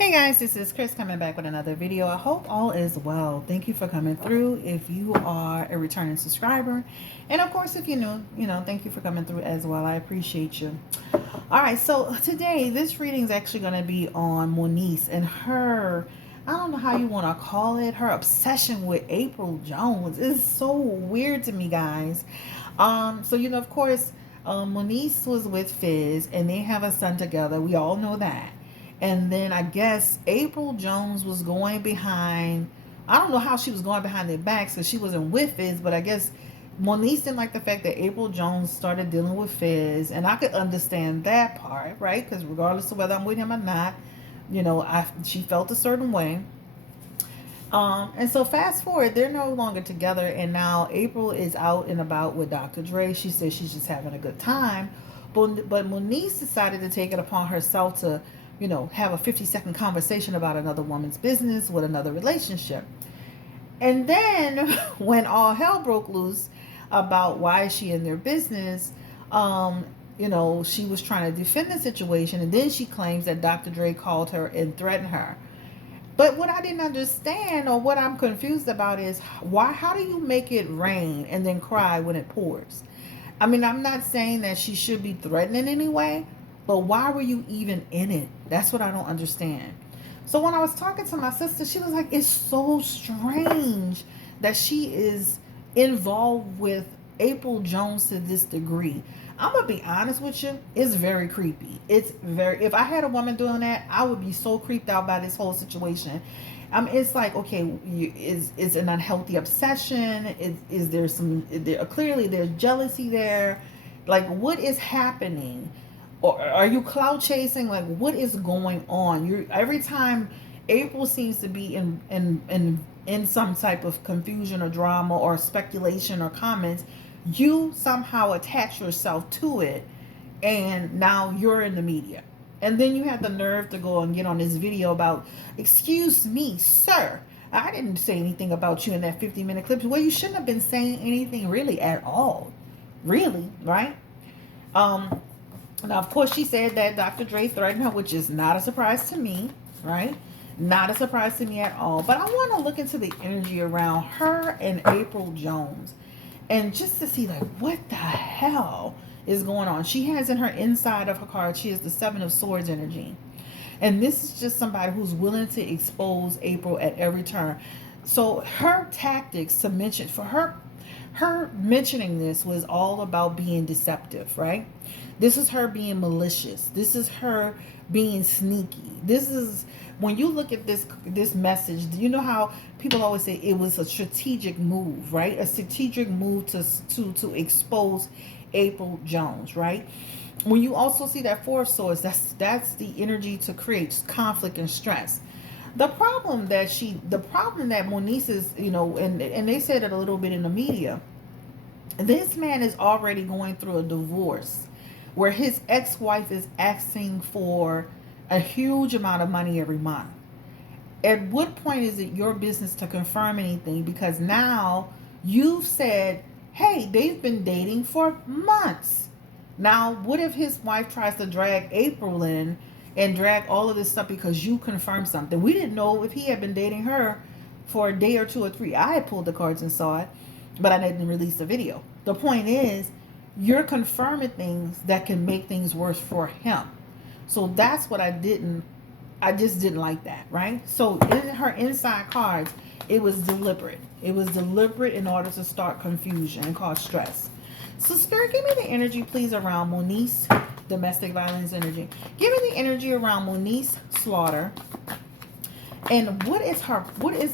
Hey guys, this is Chris coming back with another video. I hope all is well. Thank you for coming through. If you are a returning subscriber, and of course if you're new, thank you for coming through as well. I appreciate you. All right, so today this reading is actually going to be on Moniece and her, I don't know how you want to call it, her obsession with Apryl Jones. It's so weird to me, guys. So of course, Moniece was with Fizz and they have a son together. We all know that. And then I guess Apryl Jones was going behind, I don't know how she was going behind their backs because she wasn't with Fizz, but I guess Moniece didn't like the fact that Apryl Jones started dealing with Fizz. And I could understand that part, right? Because regardless of whether I'm with him or not, she felt a certain way. And so fast forward, they're no longer together, and now Apryl is out and about with Dr. Dre. She says she's just having a good time, but Moniece decided to take it upon herself to, have a 50-second conversation about another woman's business with another relationship. And then when all hell broke loose about why is she in their business, she was trying to defend the situation, and then she claims that Dr. Dre called her and threatened her. But what I didn't understand, or what I'm confused about, is how do you make it rain and then cry when it pours? I mean, I'm not saying that she should be threatened in any way, but why were you even in it? That's what I don't understand. So when I was talking to my sister, she was like, it's so strange that she is involved with Apryl Jones to this degree. I'm gonna be honest with you, it's very creepy. If I had a woman doing that, I would be so creeped out by this whole situation. It's like, okay, is an unhealthy obsession? Is there clearly there's jealousy there? Like, what is happening? Or are you cloud chasing? Like, what is going on? Every time Apryl seems to be in some type of confusion or drama or speculation or comments, you somehow attach yourself to it, and now you're in the media. And then you have the nerve to go and get on this video about, excuse me, sir, I didn't say anything about you in that 50-minute clip. Well, you shouldn't have been saying anything really at all. Really, right? Now, of course, she said that Dr. Dre threatened her, which is not a surprise to me, right? Not a surprise to me at all. But I want to look into the energy around her and Apryl Jones, and just to see, like, what the hell is going on. She has in her inside of her card, she has the Seven of Swords energy. And this is just somebody who's willing to expose Apryl at every turn. So her tactics to mention, for her mentioning this was all about being deceptive, right? This is her being malicious. This is her being sneaky. This is, when you look at this message, you know how people always say it was a strategic move, right? A strategic move to expose Apryl Jones, right? When you also see that Four of Swords, that's the energy to create conflict and stress. The problem that Moniece is, and they said it a little bit in the media. This man is already going through a divorce where his ex-wife is asking for a huge amount of money every month. At what point is it your business to confirm anything? Because now you've said, hey, they've been dating for months. Now, what if his wife tries to drag Apryl in and drag all of this stuff because you confirmed something? We didn't know if he had been dating her for a day or two or three. I had pulled the cards and saw it, but I didn't release the video. The point is, you're confirming things that can make things worse for him. So that's what I just didn't like that, right? So in her inside cards, it was deliberate. It was deliberate in order to start confusion and cause stress. So Spirit, give me the energy, please, around Moniece, domestic violence energy. Give me the energy around Moniece Slaughter. And what is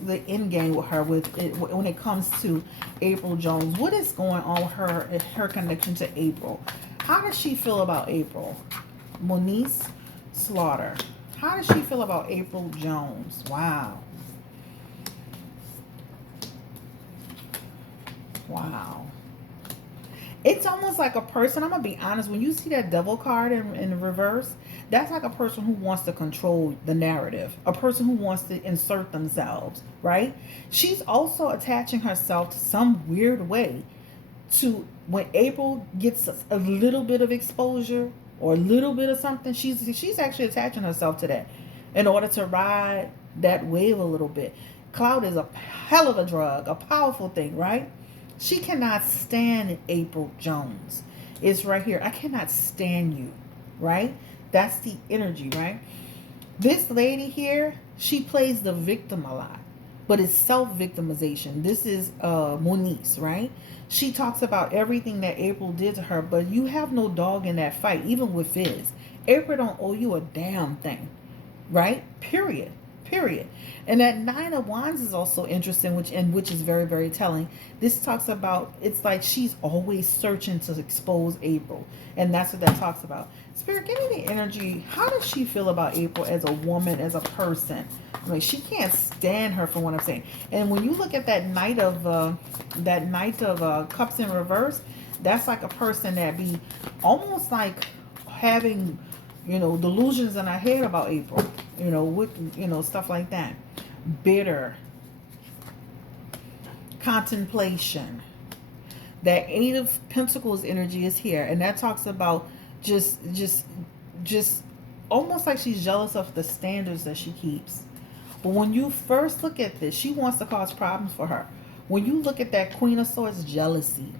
the end game with her when it comes to Apryl Jones? What is going on with her connection to Apryl? How does she feel about Apryl? Moniece Slaughter. How does she feel about Apryl Jones? Wow. Wow. It's almost like a person, I'm going to be honest, when you see that devil card in reverse, that's like a person who wants to control the narrative. A person who wants to insert themselves, right? She's also attaching herself to some weird way to when Apryl gets a little bit of exposure or a little bit of something, she's actually attaching herself to that. in order to ride that wave a little bit. Cloud is a hell of a drug, a powerful thing, right? She cannot stand April Jones. It's right here. I cannot stand you, right? That's the energy, right? This lady here, she plays the victim a lot, but it's self-victimization. This is Moniece, right? She talks about everything that April did to her, but you have no dog in that fight, even with Fizz. April don't owe you a damn thing, right? Period. Period. And that Nine of Wands is also interesting, which is very, very telling. This talks about, it's like she's always searching to expose April, and that's what that talks about. Spirit, give me the energy. How does she feel about April as a woman, as a person? Like, she can't stand her, for what I'm saying. And when you look at that Knight of Cups in reverse, that's like a person that be almost like having, delusions in her head about April, stuff like that. Bitter. Contemplation. That Eight of Pentacles energy is here, and that talks about just almost like she's jealous of the standards that she keeps. But when you first look at this, she wants to cause problems for her. When you look at that Queen of Swords, jealousy,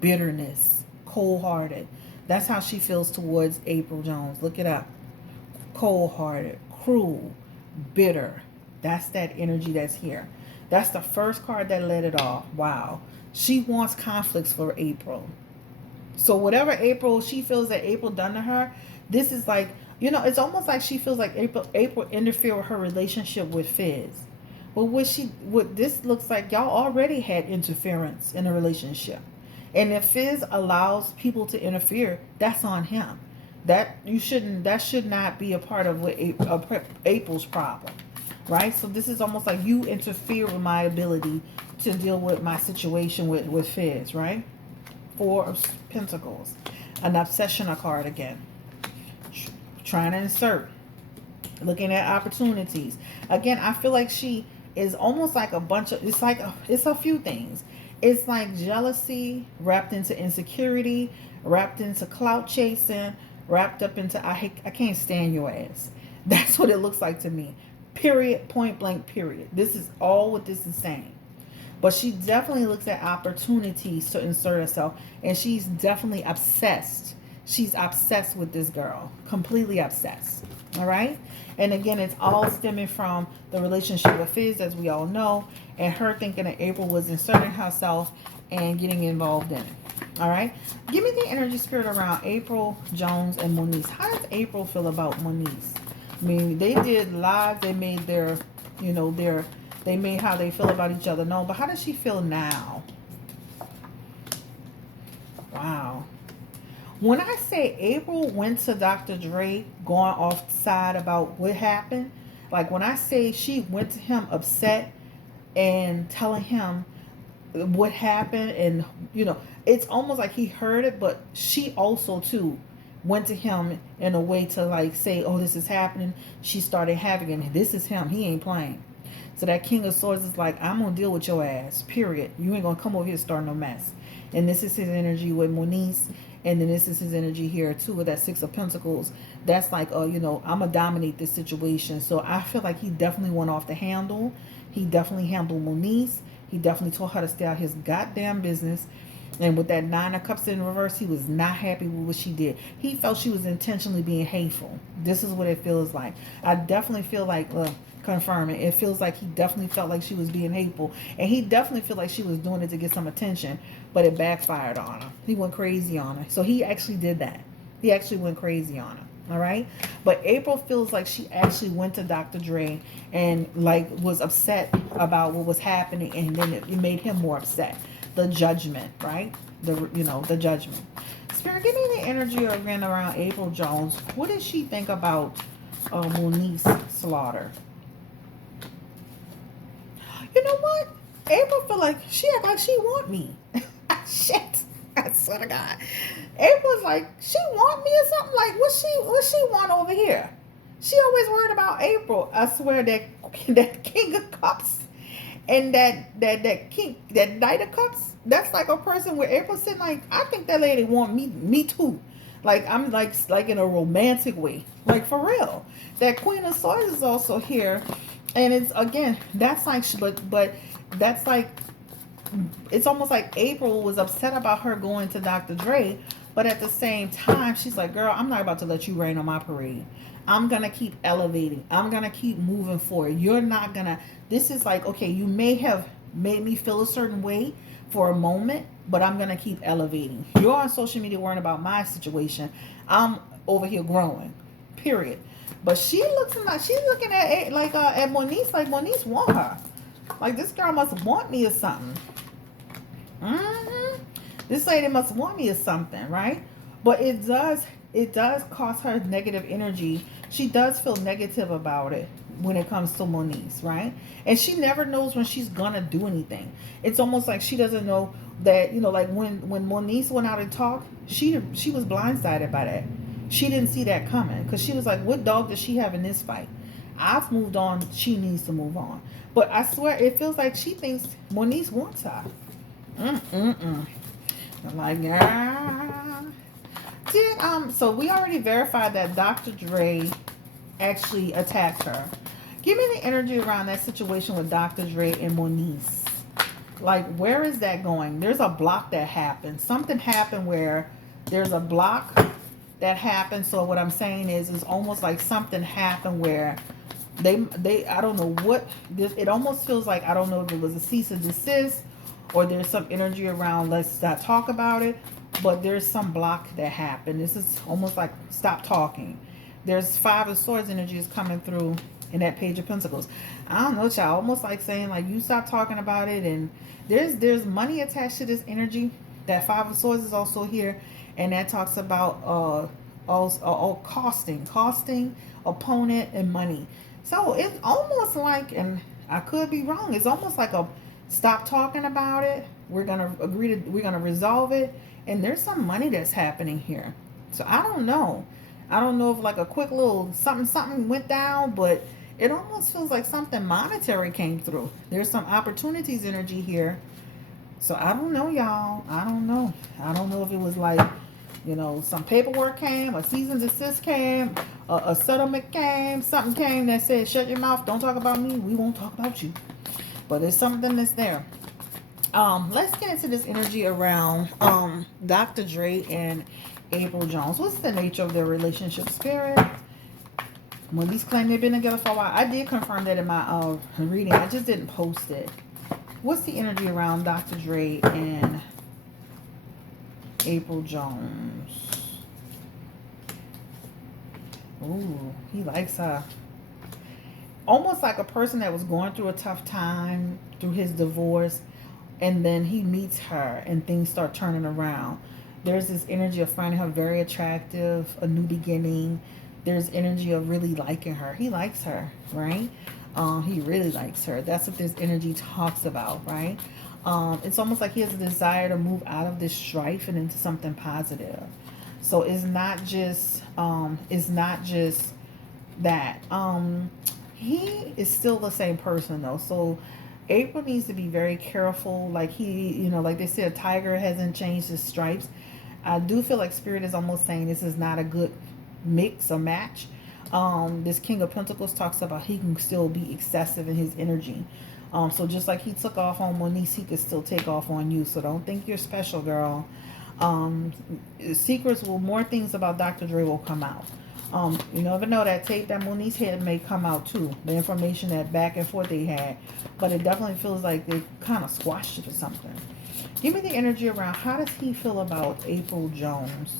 bitterness, cold-hearted. That's how she feels towards April Jones. Look it up. Cold-hearted, cruel, bitter. That's that energy that's here. That's the first card that let it off. Wow. She wants conflicts for April. So whatever April, she feels that April done to her, this is like, it's almost like she feels like April interfered with her relationship with Fizz. But what this looks like, y'all already had interference in a relationship. And if Fizz allows people to interfere, that's on him. That should not be a part of what April's problem. Right? So this is almost like you interfere with my ability to deal with my situation with Fizz, right? Four of Pentacles. An obsessional card again. Trying to insert. Looking at opportunities. Again, I feel like she is almost like a bunch of, it's a few things. It's like jealousy wrapped into insecurity, wrapped into clout chasing, wrapped up into, I can't stand your ass. That's what it looks like to me. Period, point blank, period. This is all what this is saying. But she definitely looks at opportunities to insert herself. And she's definitely obsessed. She's obsessed with this girl. Completely obsessed. All right? And again, it's all stemming from the relationship with Fizz, as we all know. And her thinking that April was inserting herself and getting involved in it. All right? Give me the energy, spirit, around April Jones and Moniece. How does April feel about Moniece? I mean, they did live. They made their, they made how they feel about each other known. But how does she feel now? Wow. When I say April went to Dr. Dre going off the side about what happened, like when I say she went to him upset and telling him what happened, and, it's almost like he heard it, but she also, too, went to him in a way to like say, oh, this is happening. She started having it. This is him. He ain't playing. So that King of Swords is like, I'm going to deal with your ass, period. You ain't going to come over here and start no mess. And this is his energy with Moniece. And then this is his energy here too with that Six of Pentacles. That's like, I'm going to dominate this situation. So I feel like he definitely went off the handle. He definitely handled Moniece. He definitely told her to stay out his goddamn business. And with that Nine of Cups in reverse, he was not happy with what she did. He felt she was intentionally being hateful. This is what it feels like. I definitely feel like, confirming, it feels like he definitely felt like she was being hateful. And he definitely felt like she was doing it to get some attention. But it backfired on her. He went crazy on her. So he actually did that. He actually went crazy on her. All right? But April feels like she actually went to Dr. Dre and like was upset about what was happening. And then it made him more upset. The judgment, right? The judgment. Spirit, give me the energy again around April Jones. What does she think about Moniece slaughter? You know what? April feel like she act like she want me. Shit. I swear to God. April's like, she want me or something? Like, what she want over here? She always worried about April. I swear that King of Cups and that Knight of Cups, that's like a person where April said, like, I think that lady want me too. Like I'm like in a romantic way. Like for real. That Queen of Swords is also here. And it's again, that's like but that's like it's almost like Apryl was upset about her going to Dr. Dre, but at the same time, she's like, girl, I'm not about to let you rain on my parade. I'm going to keep elevating. I'm going to keep moving forward. You're not going to, this is like, okay, you may have made me feel a certain way for a moment, but I'm going to keep elevating. You're on social media worrying about my situation. I'm over here growing, period. But she's looking at at Moniece, like Moniece want her. Like this girl must want me or something. This lady must want me or something, right? But it does cause her negative energy. She does feel negative about it when it comes to Moniece, right? And she never knows when she's gonna do anything. It's almost like she doesn't know that, like when Moniece went out and talked, she was blindsided by that. She didn't see that coming because she was like, what dog does she have in this fight? I've moved on. She needs to move on. But I swear, it feels like she thinks Moniece wants her. I'm like, yeah. So we already verified that Dr. Dre actually attacked her. Give me the energy around that situation with Dr. Dre and Moniece. Like, where is that going? There's a block that happened. Something happened where there's a block that happened. So what I'm saying is, it's almost like something happened where they I don't know what this, it almost feels like, I don't know if it was a cease and desist or there's some energy around let's not talk about it, but there's some block that happened. This is almost like stop talking. There's Five of Swords energy is coming through in that Page of Pentacles. I don't know, child, almost like saying like you stop talking about it. And there's money attached to this energy. That Five of Swords is also here, and that talks about all costing opponent and money. So it's almost like, and I could be wrong, it's almost like a stop talking about it. We're gonna we're gonna resolve it, and there's some money that's happening here. So I don't know. I don't know if like a quick little something went down, but it almost feels like something monetary came through. There's some opportunities energy here. So I don't know, y'all. I don't know. I don't know if it was like, some paperwork came, a cease and desist came, a settlement came, something came that said, shut your mouth, don't talk about me, we won't talk about you. But there's something that's there. Let's get into this energy around Dr. Dre and Apryl Jones. What's the nature of their relationship, spirit? When these claim they've been together for a while. I did confirm that in my reading. I just didn't post it. What's the energy around Dr. Dre and Apryl Jones? Ooh, he likes her. Almost like a person that was going through a tough time through his divorce, and then he meets her and things start turning around. There's this energy of finding her very attractive, a new beginning. There's energy of really liking her. He likes her, right? He really likes her. That's what this energy talks about, right? It's almost like he has a desire to move out of this strife and into something positive. So it's not just that. He is still the same person though. So Apryl needs to be very careful. Like like they said, a tiger hasn't changed his stripes. I do feel like Spirit is almost saying this is not a good mix or match. This King of Pentacles talks about he can still be excessive in his energy. So just like he took off on Moniece, he could still take off on you. So don't think you're special, girl. Secrets more things about Dr. Dre will come out. You never know, that tape that Moniece had may come out too. The information that back and forth they had. But it definitely feels like they kind of squashed it or something. Give me the energy around, how does he feel about Apryl Jones?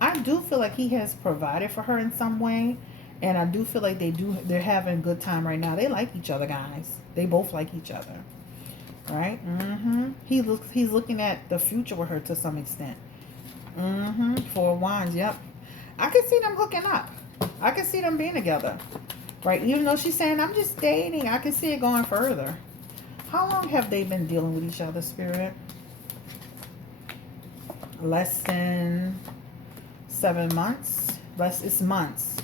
I do feel like he has provided for her in some way. And I do feel like they're having a good time right now. They like each other, guys. They both like each other. Right? He's looking at the future with her to some extent. Four of Wands, yep. I can see them hooking up. I can see them being together. Right? Even though she's saying, I'm just dating, I can see it going further. How long have they been dealing with each other, Spirit? Less than 7 months. It's months.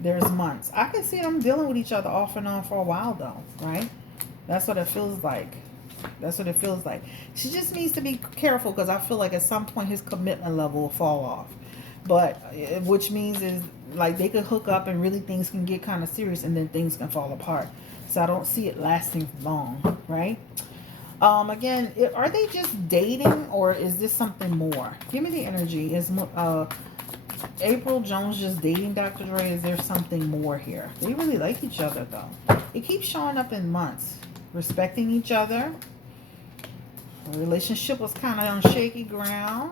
There's months. I can see them dealing with each other off and on for a while though, right? That's what it feels like. That's what it feels like. She just needs to be careful because I feel like at some point his commitment level will fall off. But which means is like they could hook up and really things can get kind of serious and then things can fall apart. So I don't see it lasting long, right? Again, are they just dating or is this something more? Give me the energy. Is Apryl Jones just dating Dr. Dre? Is there something more here? They really like each other though. It keeps showing up in months. Respecting each other. The relationship was kind of on shaky ground.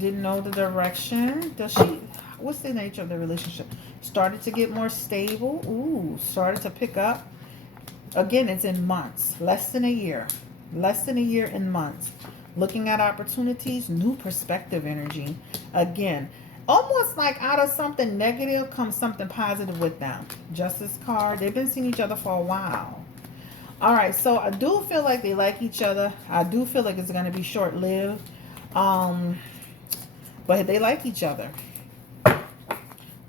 Didn't know the direction. Does she? What's the nature of the relationship? Started to get more stable. Ooh, started to pick up. Again, it's in months. Less than a year. Less than a year in months. Looking at opportunities. New perspective energy. Again, almost like out of something negative comes something positive with them. Justice card. They've been seeing each other for a while. All right, so I do feel like they like each other. I do feel like it's going to be short-lived. But they like each other.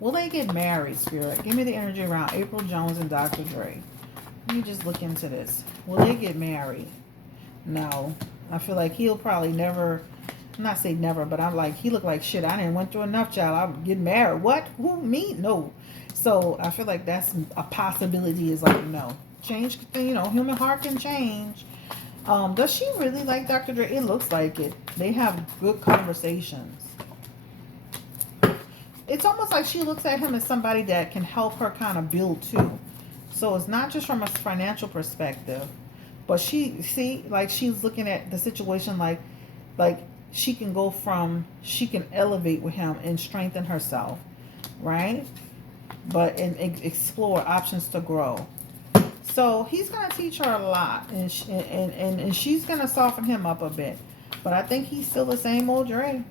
Will they get married, Spirit? Give me the energy around Apryl Jones and Dr. Dre. Let me just look into this. Will they get married? No. I feel like he'll probably never, I'm not saying never, but I'm like, he looked like shit. I didn't went through enough, child. I'm getting married. What? Who? Me? No. So I feel like that's a possibility is like, no. Change, you know, human heart can change. Does she really like Dr. Dre? It looks like it. They have good conversations. It's almost like she looks at him as somebody that can help her kind of build too. So it's not just from a financial perspective, but see, like she's looking at the situation like she can go from, she can elevate with him and strengthen herself, right? But and explore options to grow. So he's going to teach her a lot, and she's going to soften him up a bit. But I think he's still the same old Dre.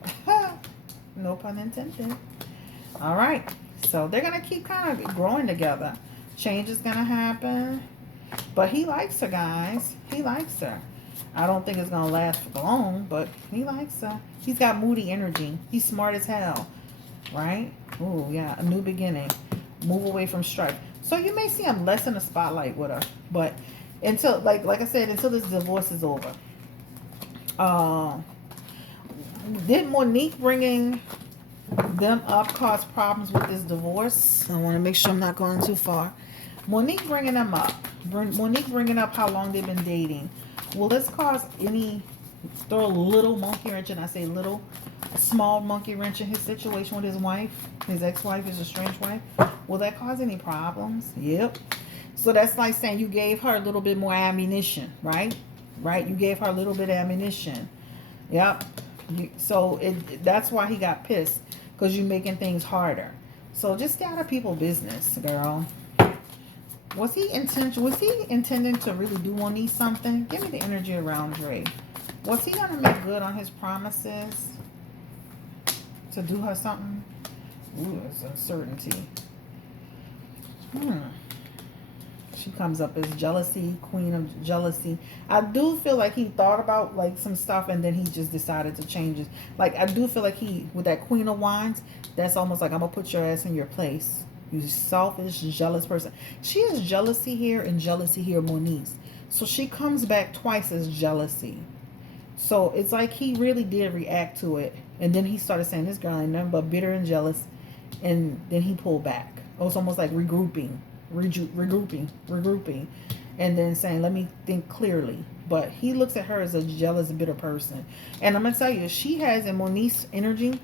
No pun intended. All right. So they're going to keep kind of growing together. Change is going to happen. But he likes her, guys. He likes her. I don't think it's going to last for long, but he likes her. He's got moody energy. He's smart as hell. Right? Oh, yeah. A new beginning. Move away from strife. So you may see him less in the spotlight with her, but until like I said, until this divorce is over. Did Monique bringing them up cause problems with this divorce? I want to make sure I'm not going too far. Monique bringing them up. Monique bringing up how long they've been dating. Will this cause any, throw a little monkey wrench, and I say little, a small monkey wrench in his situation with his wife, his ex-wife, his estranged wife? Will that cause any problems? Yep. So that's like saying you gave her a little bit more ammunition, right? Right? You gave her a little bit of ammunition. Yep. That's why he got pissed, because you're making things harder. So just stay out of people's business, girl. Was he intending to really do Moniece something? Give me the energy around Dre. Was he gonna make good on his promises to do her something? Ooh, it's uncertainty. She comes up as jealousy, queen of jealousy. I do feel like he thought about like some stuff and then he just decided to change it. Like I do feel like he, with that queen of wands, that's almost like I'm gonna put your ass in your place. You selfish, jealous person. She has jealousy here and jealousy here, Moniece. So she comes back twice as jealousy. So it's like he really did react to it. And then he started saying, this girl ain't nothing but bitter and jealous. And then he pulled back. Oh, it's almost like regrouping. And then saying, let me think clearly. But he looks at her as a jealous, bitter person. And I'm going to tell you, she has in Moniece energy.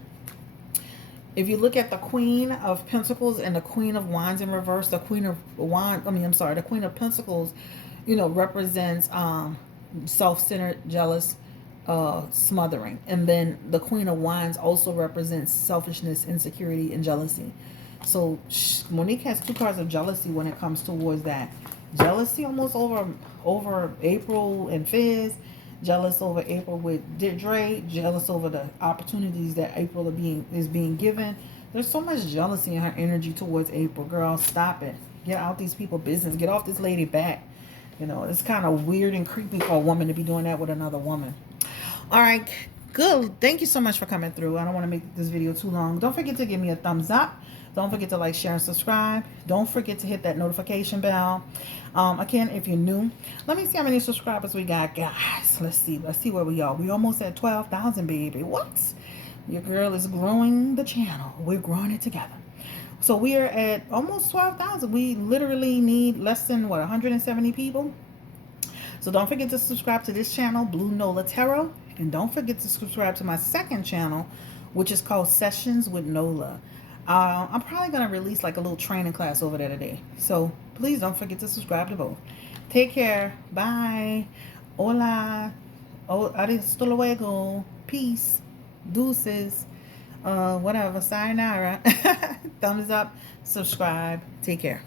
If you look at the Queen of Pentacles and the Queen of Wands in reverse, the Queen of the Queen of Pentacles, represents self-centered, jealous, smothering. And then the Queen of Wands also represents selfishness, insecurity, and jealousy. So Monique has two cards of jealousy when it comes towards that. Jealousy almost over Apryl and Fizz. Jealous over Apryl with Dre. Jealous over the opportunities that Apryl is being given. There's so much jealousy in her energy towards Apryl. Girl, stop it. Get out these people's business. Get off this lady back. It's kind of weird and creepy for a woman to be doing that with another woman. All right, Good. Thank you so much for coming through. I don't want to make this video too long. Don't forget to give me a thumbs up. Don't forget to like, share, and subscribe. Don't forget to hit that notification bell. Again, if you're new, let me see how many subscribers we got, guys. Let's see. Let's see where we are. We almost at 12,000, baby. What? Your girl is growing the channel. We're growing it together. So we are at almost 12,000. We literally need less than, what, 170 people? So don't forget to subscribe to this channel, Blue Nola Tarot. And don't forget to subscribe to my second channel, which is called Sessions with Nola. I'm probably going to release like a little training class over there today. So please don't forget to subscribe to both. Take care. Bye. Hola. Oh, hasta luego. Peace. Deuces. Whatever. Sayonara. Thumbs up. Subscribe. Take care.